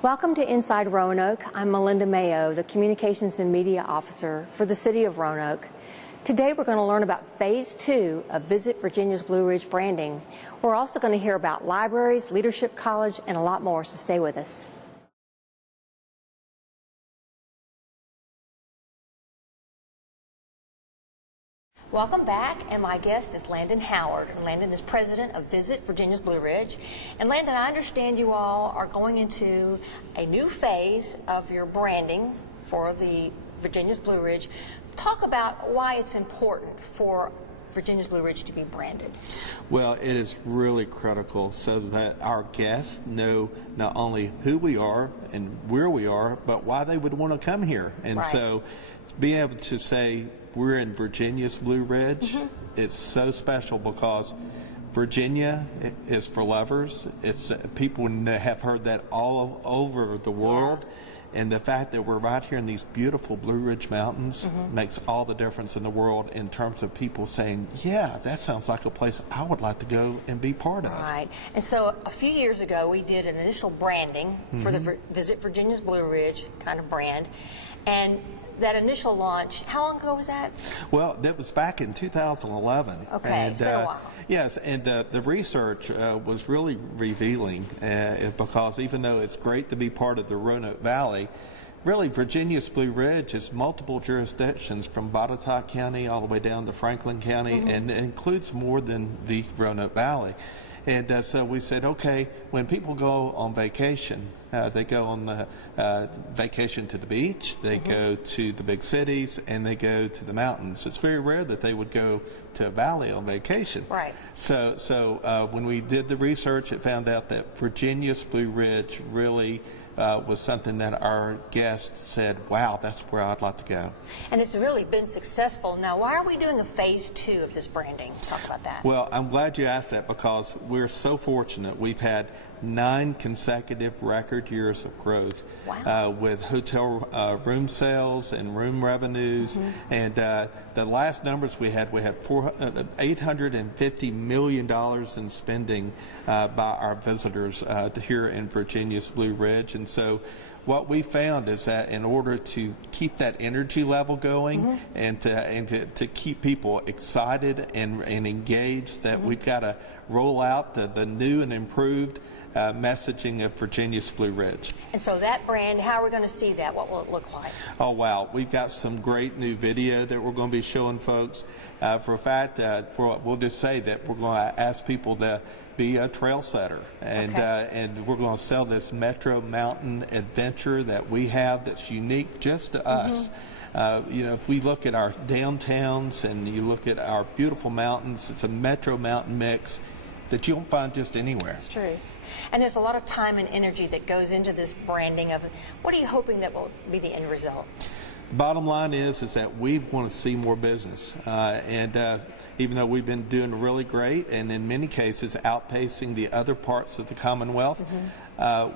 Welcome to Inside Roanoke. I'm Melinda Mayo, the Communications and Media Officer for the City of Roanoke. Today we're going to learn about Phase 2 of Visit Virginia's Blue Ridge branding. We're also going to hear about libraries, Leadership College, and a lot more, so stay with us. Welcome back, and my guest is Landon Howard. And Landon is president of Visit Virginia's Blue Ridge. And Landon, I understand you all are going into a new phase of your branding for the Virginia's Blue Ridge. Talk about why it's important for Virginia's Blue Ridge to be branded. Well, it is really critical so that our guests know not only who we are and where we are, but why they would want to come here. And so being able to say we're in Virginia's Blue Ridge, it's so special because Virginia is for lovers. It's people have heard that all over the world. And the fact that we're right here in these beautiful Blue Ridge Mountains makes all the difference in the world in terms of people saying, yeah, that sounds like a place I would like to go and be part of. Right. And so a few years ago, we did an initial branding for the Visit Virginia's Blue Ridge kind of brand. And that initial launch, how long ago was that? Well, that was back in 2011. Okay, and, it's been a while. Yes, and the research was really revealing because even though it's great to be part of the Roanoke Valley, really Virginia's Blue Ridge is multiple jurisdictions from Botetourt County all the way down to Franklin County, and it includes more than the Roanoke Valley. And so we said, okay, when people go on vacation, they go on vacation to the beach, they go to the big cities, and they go to the mountains. It's very rare that they would go to a valley on vacation. Right. So when we did the research, it found out that Virginia's Blue Ridge really was something that our guests said, wow, that's where I'd like to go. And it's really been successful. Now, why are we doing a Phase 2 of this branding? Talk about that. Well, I'm glad you asked that because we're so fortunate. We've had 9 consecutive record years of growth with hotel room sales and room revenues. And the last numbers we had $850 million in spending by our visitors here in Virginia's Blue Ridge. And so what we found is that in order to keep that energy level going and to keep people excited and engaged, that we've got to roll out the new and improved messaging of Virginia's Blue Ridge. And so that brand, how are we going to see that? What will it look like? Oh, wow. We've got some great new video that we're going to be showing folks. For a fact, we'll just say that we're going to ask people to be a trail setter, and we're going to sell this Metro Mountain adventure that we have that's unique just to us. You know, if we look at our downtowns and you look at our beautiful mountains, it's a Metro Mountain mix that you don't find just anywhere. That's true. And there's a lot of time and energy that goes into this branding of what are you hoping that will be the end result? The bottom line is that we want to see more business. Even though we've been doing really great and in many cases outpacing the other parts of the Commonwealth,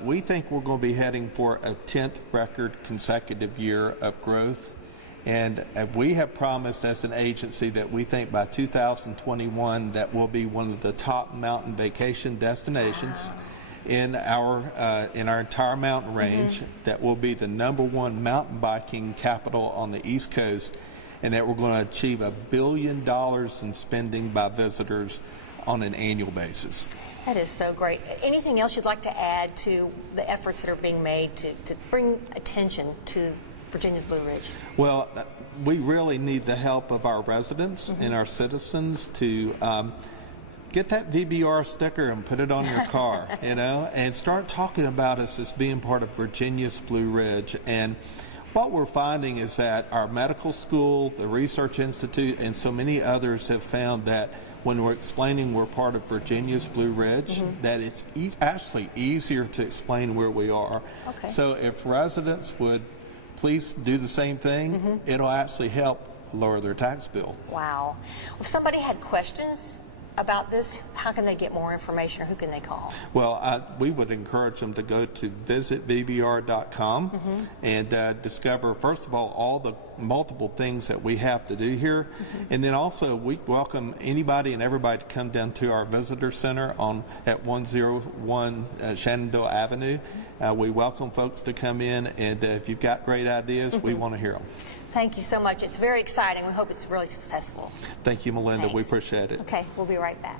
we think we're going to be heading for a 10th record consecutive year of growth. And we have promised as an agency that we think by 2021 that we'll be one of the top mountain vacation destinations in our entire mountain range, that will be the #1 mountain biking capital on the East Coast, and that we're going to achieve $1 billion in spending by visitors on an annual basis. That is so great. Anything else you'd like to add to the efforts that are being made to bring attention to Virginia's Blue Ridge? Well, we really need the help of our residents and our citizens to get that VBR sticker and put it on your car, you know, and start talking about us as being part of Virginia's Blue Ridge. And what we're finding is that our medical school, the Research Institute, and so many others have found that when we're explaining we're part of Virginia's Blue Ridge, that it's actually easier to explain where we are. So if residents would please do the same thing, it'll actually help lower their tax bill. Wow. If somebody had questions about this, how can they get more information, or who can they call? Well, we would encourage them to go to visitvbr.com and discover, first of all the multiple things that we have to do here. And then also we welcome anybody and everybody to come down to our visitor center at 101 Shenandoah Avenue. We welcome folks to come in, and if you've got great ideas, we want to hear them. Thank you so much. It's very exciting. We hope it's really successful. Thank you, Melinda. Thanks. We appreciate it. Okay, we'll be right back.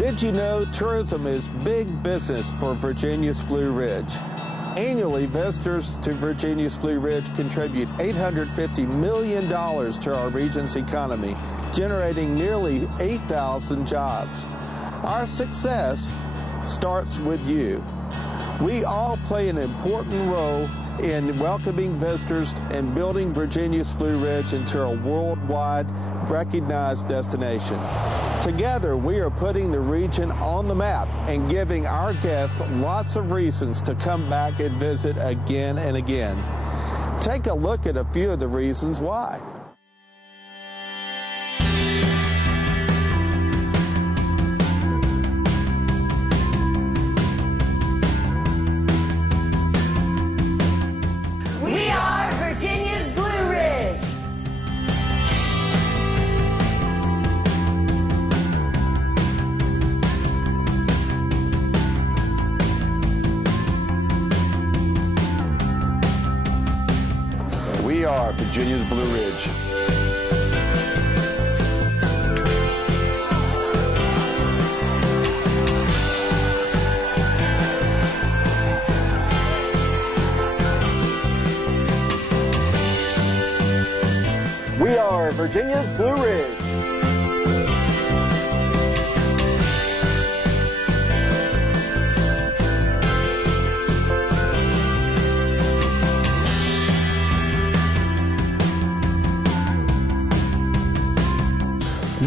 Did you know tourism is big business for Virginia's Blue Ridge? Annually, visitors to Virginia's Blue Ridge contribute $850 million to our region's economy, generating nearly 8,000 jobs. Our success starts with you. We all play an important role in welcoming visitors and building Virginia's Blue Ridge into a worldwide recognized destination. Together, we are putting the region on the map and giving our guests lots of reasons to come back and visit again and again. Take a look at a few of the reasons why. We are Virginia's Blue Ridge. We are Virginia's Blue Ridge. We are Virginia's Blue Ridge.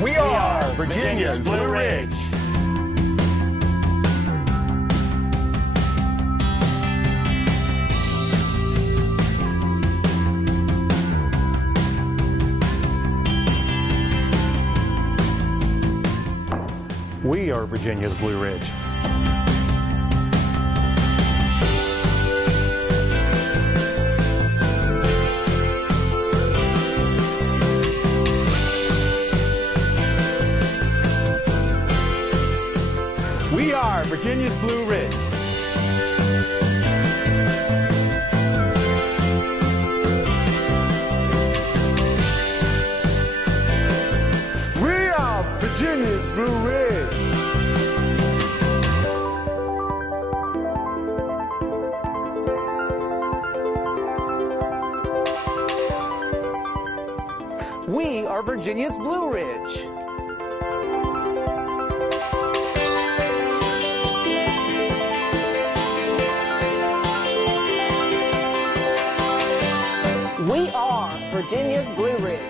We are Virginia's Blue Ridge. We are Virginia's Blue Ridge. We are Virginia's Blue Ridge. We are Virginia's Blue Ridge. We are Virginia's Blue Ridge. We are Virginia's Blue Ridge.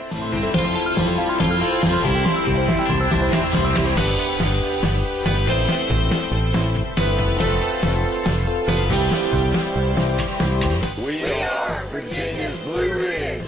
We are Virginia's Blue Ridge.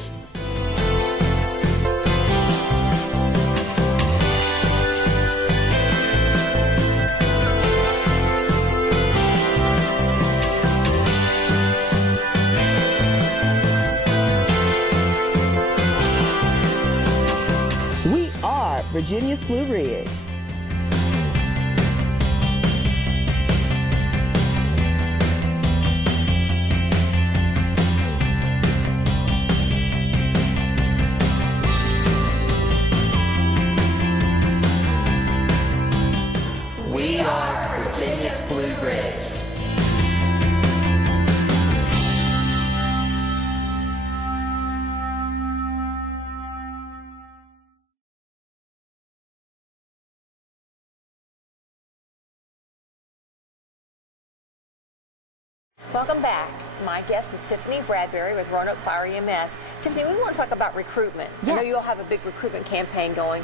We are Virginia's Blue Ridge. We are Virginia's Blue Ridge. Welcome back. My guest is Tiffany Bradbury with Roanoke Fire EMS. Tiffany, we want to talk about recruitment. I know Yes. you all have a big recruitment campaign going.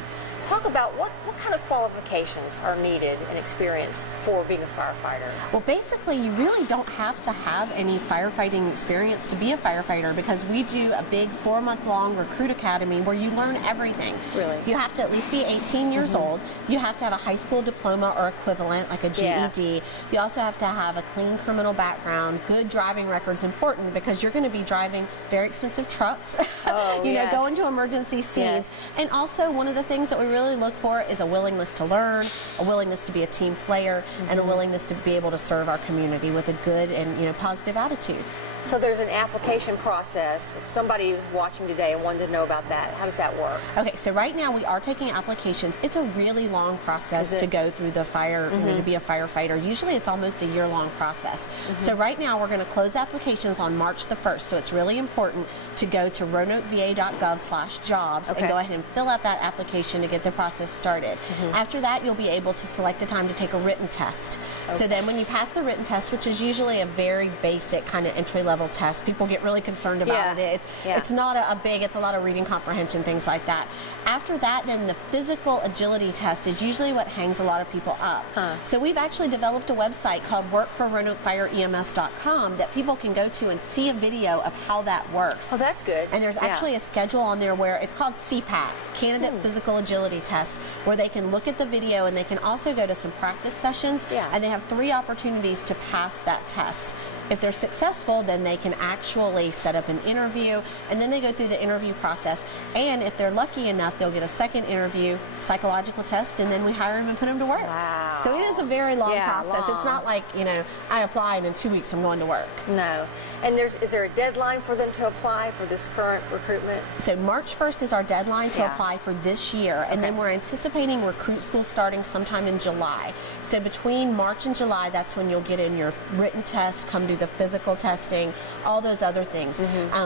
talk about what kind of qualifications are needed and experience for being a firefighter. Well, basically, you really don't have to have any firefighting experience to be a firefighter, because we do a big 4-month-long recruit academy where you learn everything. Really? You have to at least be 18 years old. You have to have a high school diploma or equivalent, like a GED. You also have to have a clean criminal background. Good driving record's important because you're going to be driving very expensive trucks. You know, going to emergency scenes. And also, one of the things that we really look for is a willingness to learn, a willingness to be a team player, and a willingness to be able to serve our community with a good and, you know, positive attitude. So there's an application process. If somebody was watching today and wanted to know about that, how does that work? Okay, so right now we are taking applications. It's a really long process to go through the fire, you know, to be a firefighter. Usually it's almost a year-long process. So right now we're going to close applications on March the 1st. So it's really important to go to roanokeva.gov/jobs and go ahead and fill out that application to get the process started. After that, you'll be able to select a time to take a written test. So then when you pass the written test, which is usually a very basic kind of entry-level test. People get really concerned about it. It's not a big, it's a lot of reading comprehension, things like that. After that, then the physical agility test is usually what hangs a lot of people up. So we've actually developed a website called workforroanokefire.ems.com that people can go to and see a video of how that works. Oh, that's good. And there's actually a schedule on there where it's called CPAT, Candidate Physical Agility Test, where they can look at the video and they can also go to some practice sessions, and they have 3 opportunities to pass that test. If they're successful, then they can actually set up an interview, and then they go through the interview process. And if they're lucky enough, they'll get a second interview, psychological test, and then we hire them and put them to work. Wow. So it is a very long process. It's not like, you know, I apply and in 2 weeks I'm going to work. No. And is there a deadline for them to apply for this current recruitment? So March 1st is our deadline to apply for this year, and then we're anticipating recruit school starting sometime in July. So between March and July, that's when you'll get in your written test, come do the physical testing, all those other things.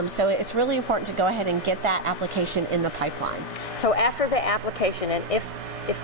So it's really important to go ahead and get that application in the pipeline. So after the application, and if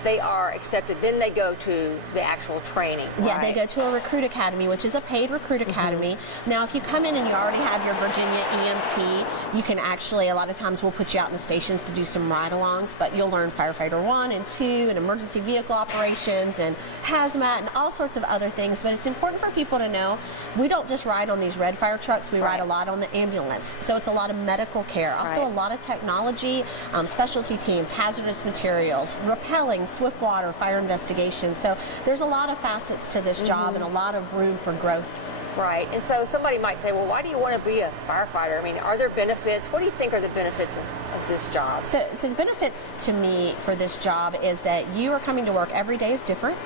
they are accepted, then they go to the actual training, right? Yeah, they go to a recruit academy, which is a paid recruit academy. Now, if you come in and you already have your Virginia EMT, you can actually, a lot of times we'll put you out in the stations to do some ride-alongs, but you'll learn firefighter 1 and 2 and emergency vehicle operations and hazmat and all sorts of other things. But it's important for people to know we don't just ride on these red fire trucks, we ride a lot on the ambulance. So it's a lot of medical care, also a lot of technology, specialty teams, hazardous materials, rappelling, swift water, fire investigation. So there's a lot of facets to this job and a lot of room for growth. Right. And so somebody might say, well, why do you want to be a firefighter? I mean, are there benefits? What do you think are the benefits of this job? So the benefits to me for this job is that you are coming to work every day is different.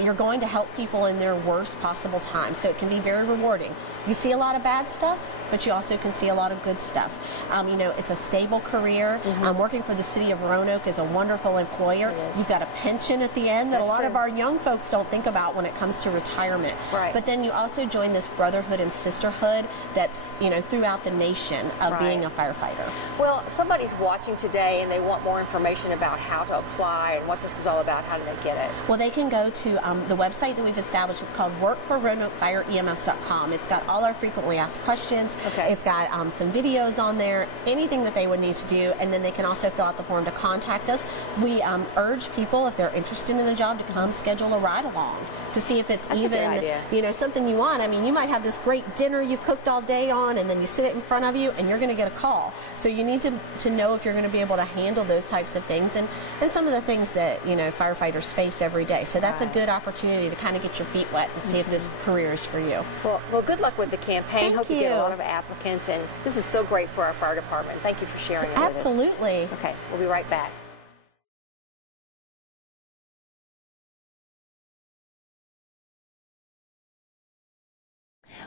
You're going to help people in their worst possible time, so it can be very rewarding. You see a lot of bad stuff, but you also can see a lot of good stuff. You know, it's a stable career. Working for the city of Roanoke is a wonderful employer. You've got a pension at the end that a lot of our young folks don't think about when it comes to retirement. But then you also join this brotherhood and sisterhood that's, you know, throughout the nation of being a firefighter. Well, if somebody's watching today and they want more information about how to apply and what this is all about, how do they get it? Well, they can go to the website that we've established. It's called workforroanokefire.ems.com. It's got all our frequently asked questions. It's got some videos on there, anything that they would need to do, and then they can also fill out the form to contact us. We urge people, if they're interested in the job, to come schedule a ride-along to see if it's even, you know, something you want. I mean, you might have this great dinner you've cooked all day on, and then you sit it in front of you, and you're going to get a call. So you need to know if you're going to be able to handle those types of things, and some of the things that, you know, firefighters face every day. So that's a good opportunity to kind of get your feet wet and see if this career is for you. Well, good luck with the campaign. Thank Hope you get a lot of applicants, and this is so great for our fire department. Thank you for sharing it with us. Absolutely. Okay, we'll be right back.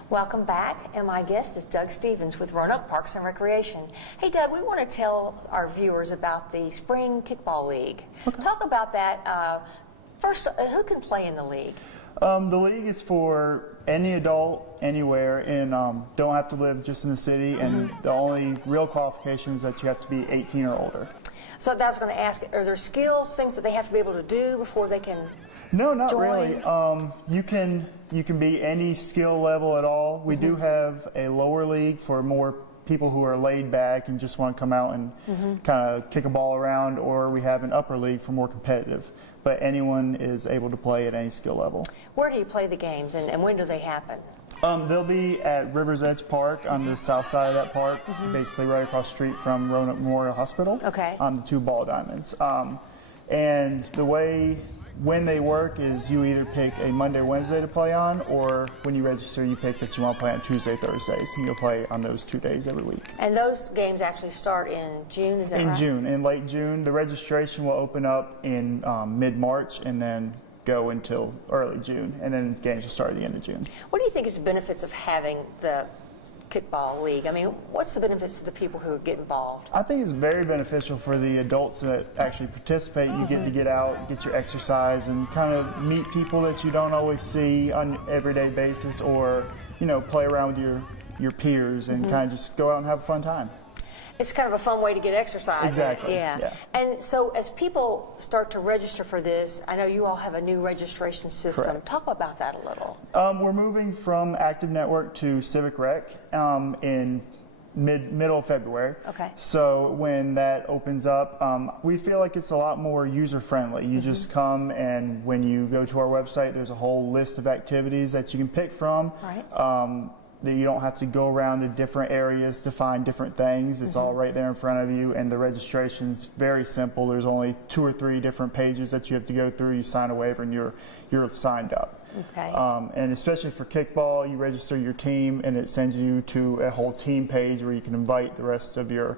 Welcome back, and my guest is Doug Stevens with Roanoke Parks and Recreation. Hey, Doug, we want to tell our viewers about the Spring Kickball League. Talk about that. First, who can play in the league? The league is for any adult anywhere, and don't have to live just in the city, and the only real qualification is that you have to be 18 or older. So that's going to ask, are there skills, things that they have to be able to do before they can No, not join? Really. You can be any skill level at all. We do have a lower league for more people who are laid back and just want to come out and kind of kick a ball around, or we have an upper league for more competitive. But anyone is able to play at any skill level. Where do you play the games, and when do they happen? They'll be at Rivers Edge Park on the south side of that park, basically right across the street from Roanoke Memorial Hospital. Okay. On the 2 ball diamonds. And the way when they work is you either pick a Monday or Wednesday to play on, or when you register you pick that you want to play on Tuesday, Thursdays, and you'll play on those 2 days every week. And those games actually start in June, is that right? In June, in late June. The registration will open up in mid-March and then go until early June, and then games will start at the end of June. What do you think is the benefits of having the kickball league? I mean, what's the benefits to the people who get involved? I think it's very beneficial for the adults that actually participate. You get to get out, get your exercise, and kind of meet people that you don't always see on an everyday basis, or play around with your peers and kind of just go out and have a fun time. It's kind of a fun way to get exercise. Exactly. Yeah. And so as people start to register for this, I know you all have a new registration system. Correct. Talk about that a little. We're moving from Active Network to Civic Rec in middle of February. Okay. So when that opens up, we feel like it's a lot more user-friendly. You just come, and when you go to our website, there's a whole list of activities that you can pick from. Right. That you don't have to go around to different areas to find different things. It's all right there in front of you, and the registration's very simple. There's only 2 or 3 different pages that you have to go through. You sign a waiver and you're signed up. Okay. And especially for kickball, you register your team, and it sends you to a whole team page where you can invite the rest of your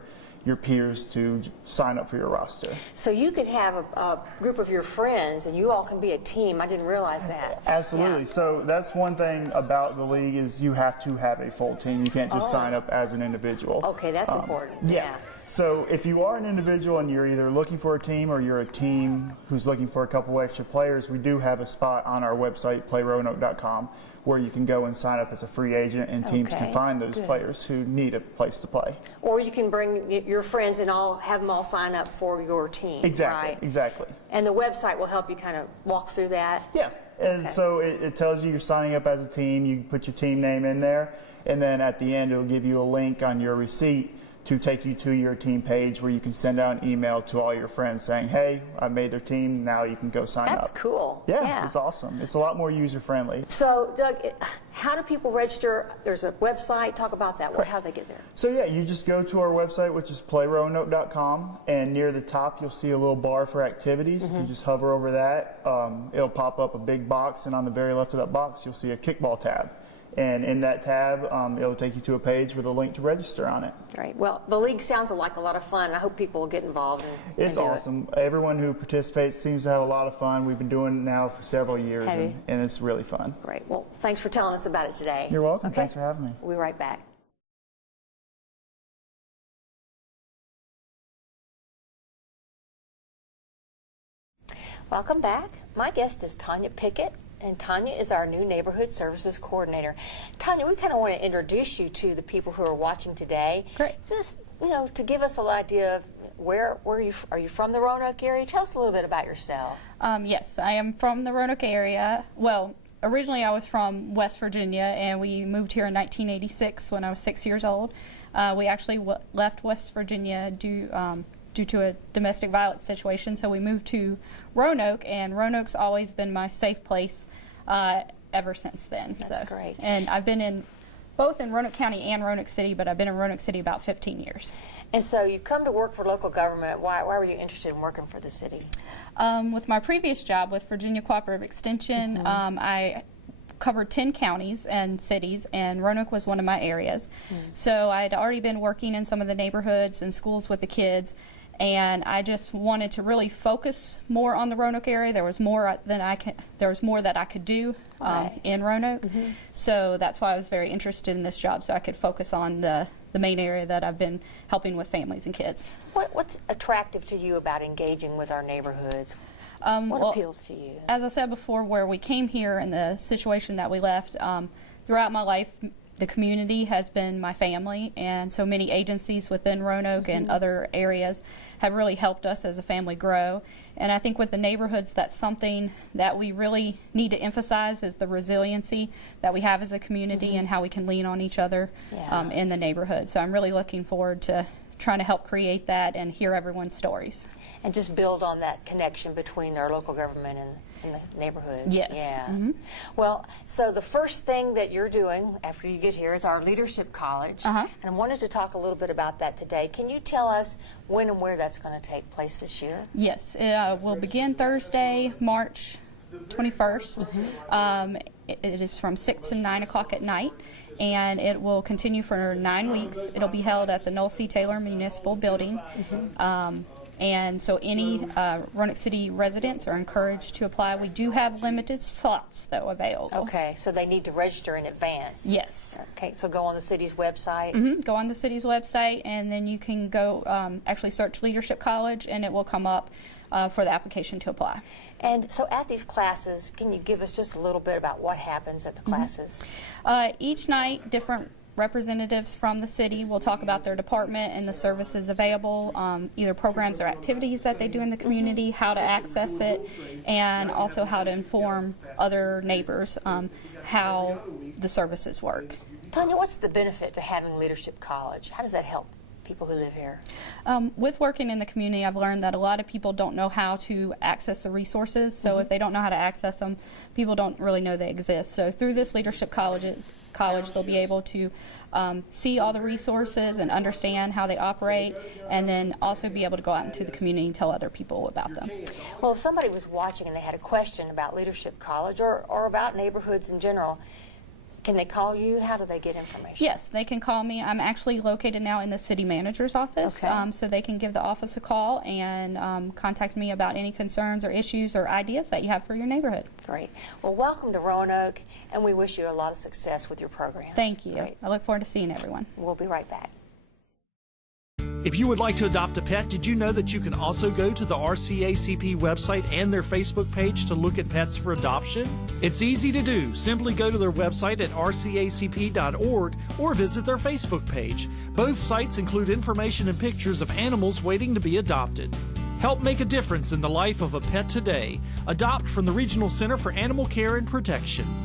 peers to sign up for your roster. So you could have a group of your friends and you all can be a team. I didn't realize that. Absolutely. Yeah. So that's one thing about the league is you have to have a full team. You can't just sign up as an individual. Okay, that's important. Yeah. So if you are an individual and you're either looking for a team or you're a team who's looking for a couple extra players, we do have a spot on our website, playroanoke.com, where you can go and sign up as a free agent, and teams can find those players who need a place to play. Or you can bring your friends and have them all sign up for your team. Exactly, right? exactly. And the website will help you kind of walk through that. Yeah, and so it tells you you're signing up as a team. You put your team name in there, and then at the end it'll give you a link on your receipt to take you to your team page where you can send out an email to all your friends saying, hey, I made their team, now you can go sign up. That's cool. Yeah, it's awesome. It's a lot more user-friendly. So, Doug, how do people register? There's a website. Talk about that. How do they get there? So, yeah, you just go to our website, which is playroanoke.com, and near the top you'll see a little bar for activities. If you just hover over that, it'll pop up a big box, and on the very left of that box you'll see a kickball tab. And in that tab, it'll take you to a page with a link to register on it. Right. Well, the league sounds like a lot of fun. I hope people will get involved. It's awesome. Everyone who participates seems to have a lot of fun. We've been doing it now for several years, and it's really fun. Great. Well, thanks for telling us about it today. You're welcome. Okay. Thanks for having me. We'll be right back. Welcome back. My guest is Tanya Pickett, and Tanya is our new Neighborhood Services Coordinator. Tanya, we kind of want to introduce you to the people who are watching today. Great. Just, to give us an idea of where are you from the Roanoke area? Tell us a little bit about yourself. Yes, I am from the Roanoke area. Well, originally I was from West Virginia, and we moved here in 1986 when I was 6 years old. We actually left West Virginia due to a domestic violence situation, so we moved to Roanoke, and Roanoke's always been my safe place ever since then. That's great. And I've been both in Roanoke County and Roanoke City, but I've been in Roanoke City about 15 years. And so you've come to work for local government. Why were you interested in working for the city? With my previous job with Virginia Cooperative Extension, I covered 10 counties and cities, and Roanoke was one of my areas. So I had already been working in some of the neighborhoods and schools with the kids, and I just wanted to really focus more on the Roanoke area. There was more that I could do in Roanoke. So that's why I was very interested in this job, so I could focus on the main area that I've been helping with families and kids. What's attractive to you about engaging with our neighborhoods? What appeals to you? As I said before, where we came here and the situation that we left, throughout my life, the community has been my family, and so many agencies within Roanoke and other areas have really helped us as a family grow. And I think with the neighborhoods, that's something that we really need to emphasize, is the resiliency that we have as a community and how we can lean on each other in the neighborhood. So I'm really looking forward to trying to help create that and hear everyone's stories. And just build on that connection between our local government and the neighborhoods. Yes. Yeah. Well, so the first thing that you're doing after you get here is our Leadership College. And I wanted to talk a little bit about that today. Can you tell us when and where that's going to take place this year? Yes, it will begin Thursday, March 21st. It is from 6 to 9 o'clock at night, and it will continue for 9 weeks. It'll be held at the Noel C. Taylor Municipal Building. And so any Roanoke City residents are encouraged to apply. We do have limited slots, though, available. Okay, so they need to register in advance. Yes. Okay, so go on the city's website. Go on the city's website, and then you can go actually search Leadership College, and it will come up for the application to apply. And so at these classes, can you give us just a little bit about what happens at the classes? Each night, different representatives from the city will talk about their department and the services available, either programs or activities that they do in the community, how to access it, and also how to inform other neighbors how the services work. Tanya, what's the benefit to having Leadership College? How does that help people who live here? With working in the community, I've learned that a lot of people don't know how to access the resources. So if they don't know how to access them, people don't really know they exist. So through this Leadership College, they'll be able to see all the resources and understand how they operate, and then also be able to go out into the community and tell other people about them. Well, if somebody was watching and they had a question about Leadership College or about neighborhoods in general, can they call you? How do they get information? Yes, they can call me. I'm actually located now in the city manager's office, so they can give the office a call and contact me about any concerns or issues or ideas that you have for your neighborhood. Great. Well, welcome to Roanoke, and we wish you a lot of success with your programs. Thank you. Great. I look forward to seeing everyone. We'll be right back. If you would like to adopt a pet, did you know that you can also go to the RCACP website and their Facebook page to look at pets for adoption? It's easy to do. Simply go to their website at rcacp.org or visit their Facebook page. Both sites include information and pictures of animals waiting to be adopted. Help make a difference in the life of a pet today. Adopt from the Regional Center for Animal Care and Protection.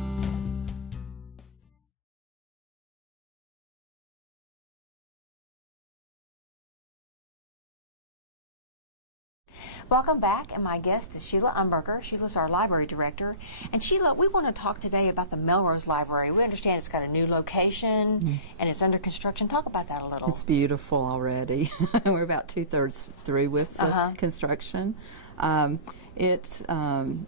Welcome back, and my guest is Sheila Umberger. Sheila's our library director. And Sheila, we want to talk today about the Melrose Library. We understand it's got a new location and it's under construction. Talk about that a little. It's beautiful already. We're about 2/3 through with the construction. It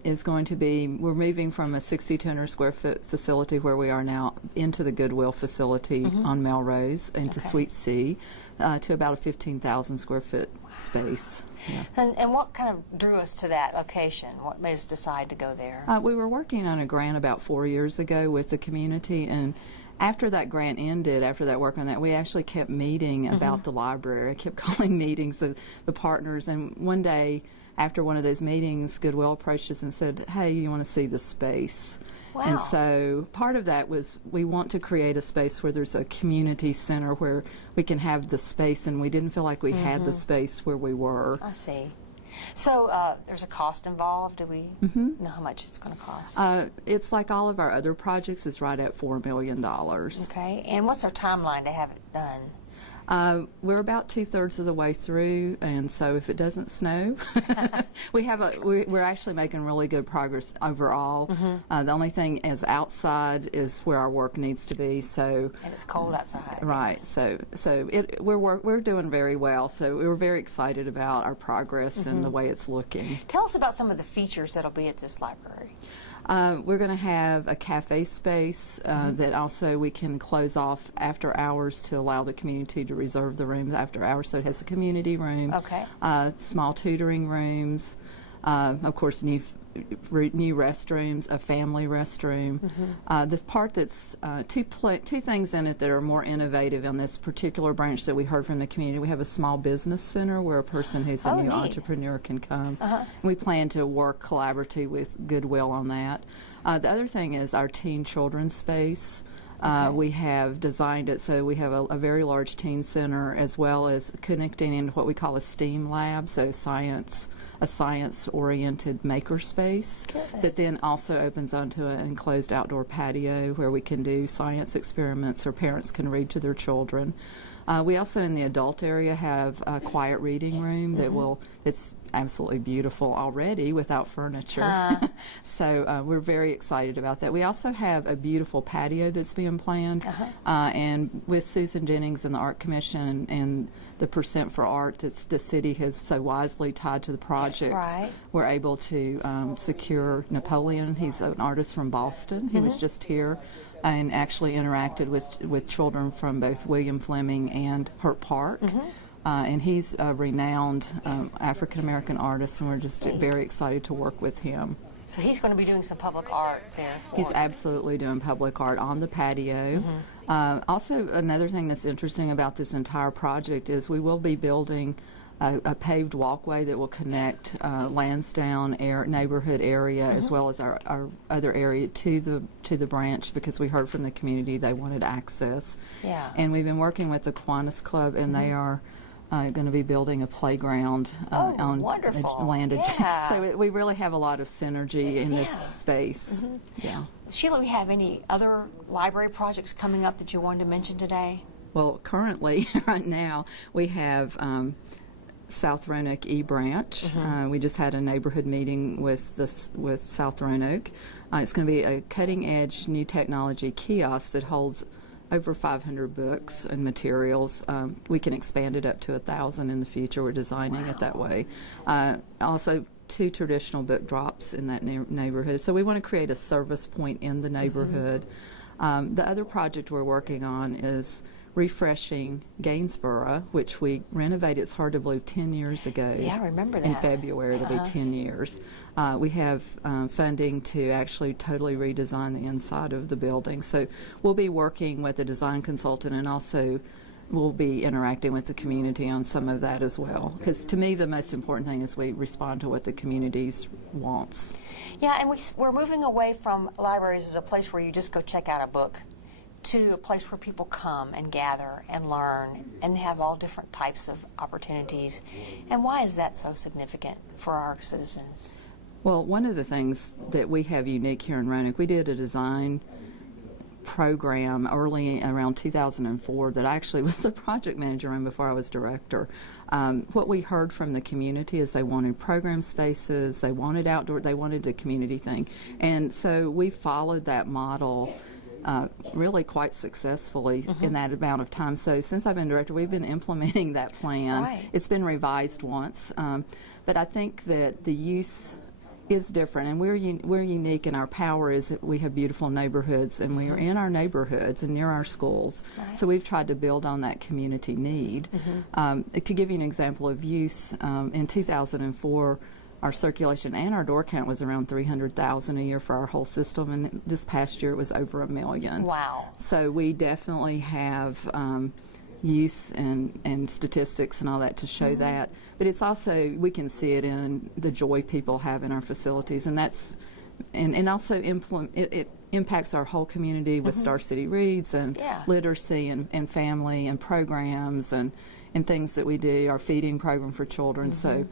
is going to be, we're moving from a 6,200 square foot facility where we are now into the Goodwill facility on Melrose, into Suite C, to about a 15,000 square foot space. Yeah. And what kind of drew us to that location? What made us decide to go there? We were working on a grant about 4 years ago with the community, and after that grant ended, after that work on that, we actually kept meeting about the library. I kept calling meetings of the partners, and one day, after one of those meetings, Goodwill approached us and said, hey, you want to see the space? Wow. And so part of that was we want to create a space where there's a community center where we can have the space, and we didn't feel like we had the space where we were. I see. So there's a cost involved. Do we know how much it's going to cost? It's like all of our other projects. It's right at $4 million. Okay. And what's our timeline to have it done? We're about 2/3 of the way through, and so if it doesn't snow, we're actually making really good progress overall. The only thing is outside is where our work needs to be. So and it's cold outside. Right. So we're doing very well. So we were very excited about our progress and the way it's looking. Tell us about some of the features that'll be at this library. We're going to have a cafe space that also we can close off after hours to allow the community to reserve the rooms after hours. So it has a community room, small tutoring rooms, of course new restrooms, a family restroom. The part that's two things in it that are more innovative on this particular branch that we heard from the community. We have a small business center where a person who's a new entrepreneur can come. We plan to work collaboratively with Goodwill on that. The other thing is our teen children's space. We have designed it so we have a very large teen center, as well as connecting into what we call a STEAM lab, so a science-oriented makerspace that then also opens onto an enclosed outdoor patio where we can do science experiments or parents can read to their children. We also, in the adult area, have a quiet reading room it's absolutely beautiful already without furniture. So we're very excited about that. We also have a beautiful patio that's being planned, and with Susan Jennings and the Art Commission and the Percent for Art that the city has so wisely tied to the projects, we're able to secure Napoleon. He's an artist from Boston. He was just here and actually interacted with children from both William Fleming and Hurt Park. And he's a renowned African-American artist, and we're just very excited to work with him. So he's going to be doing some public art there. He's absolutely doing public art on the patio. Also, another thing that's interesting about this entire project is we will be building a paved walkway that will connect Lansdowne neighborhood area as well as our other area to the branch, because we heard from the community they wanted access. And we've been working with the Kiwanis Club, and they are going to be building a playground on land. So we really have a lot of synergy in this space. Sheila, we have any other library projects coming up that you wanted to mention today? Well, currently, right now, we have South Roanoke E-Branch. We just had a neighborhood meeting with South Roanoke. It's going to be a cutting-edge new technology kiosk that holds over 500 books and materials. We can expand it up to 1,000 in the future. We're designing it that way. Also, 2 traditional book drops in that neighborhood. So we want to create a service point in the neighborhood. The other project we're working on is refreshing Gainsborough, which we renovated, it's hard to believe, 10 years ago. Yeah, I remember that. In February, it'll be 10 years. We have funding to actually totally redesign the inside of the building. So we'll be working with a design consultant, and also we'll be interacting with the community on some of that as well. Because to me, the most important thing is we respond to what the community's wants. Yeah, and we're moving away from libraries as a place where you just go check out a book to a place where people come and gather and learn and have all different types of opportunities. And why is that so significant for our citizens? Well, one of the things that we have unique here in Roanoke, we did a design program early around 2004 that I actually was the project manager on before I was director. What we heard from the community is they wanted program spaces, they wanted outdoor, they wanted a community thing. And so we followed that model really quite successfully in that amount of time. So since I've been director, we've been implementing that plan. It's been revised once, but I think that the use is different, and we're unique, and our power is that we have beautiful neighborhoods, and we are in our neighborhoods and near our schools. So we've tried to build on that community need. To give you an example of use, in 2004, our circulation and our door count was around 300,000 a year for our whole system, and this past year it was over 1 million. Wow. So we definitely have use and statistics and all that to show that. But it's also, we can see it in the joy people have in our facilities, and that's, and also it impacts our whole community with Star City Reads and literacy and family and programs and things that we do, our feeding program for children. So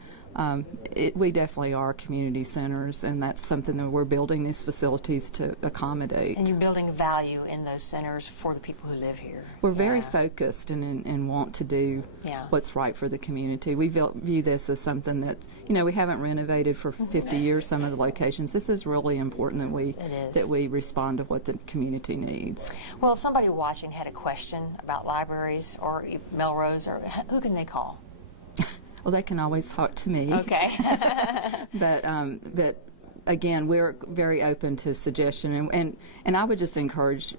we definitely are community centers, and that's something that we're building these facilities to accommodate. And you're building value in those centers for the people who live here. We're very focused and want to do what's right for the community. We view this as something that, we haven't renovated for 50 years, some of the locations. This is really important that we respond to what the community needs. Well, if somebody watching had a question about libraries or Melrose, or who can they call? Well, they can always talk to me. Okay. But again, we're very open to suggestion, and I would just encourage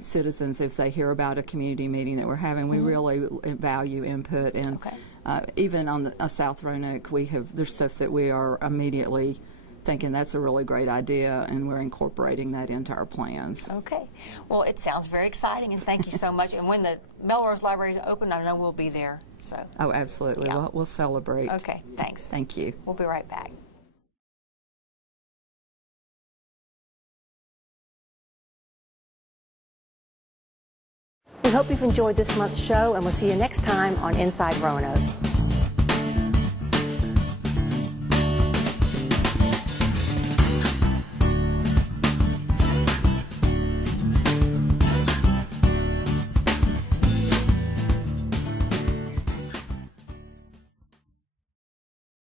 citizens, if they hear about a community meeting that we're having, we really value input, and even on South Roanoke, there's stuff that we are immediately thinking that's a really great idea, and we're incorporating that into our plans. Okay. Well, it sounds very exciting, and thank you so much. And when the Melrose Library is open, I know we'll be there. So. Oh, absolutely. Yeah. We'll celebrate. Okay, thanks. Thank you. We'll be right back. We hope you've enjoyed this month's show, and we'll see you next time on Inside Roanoke.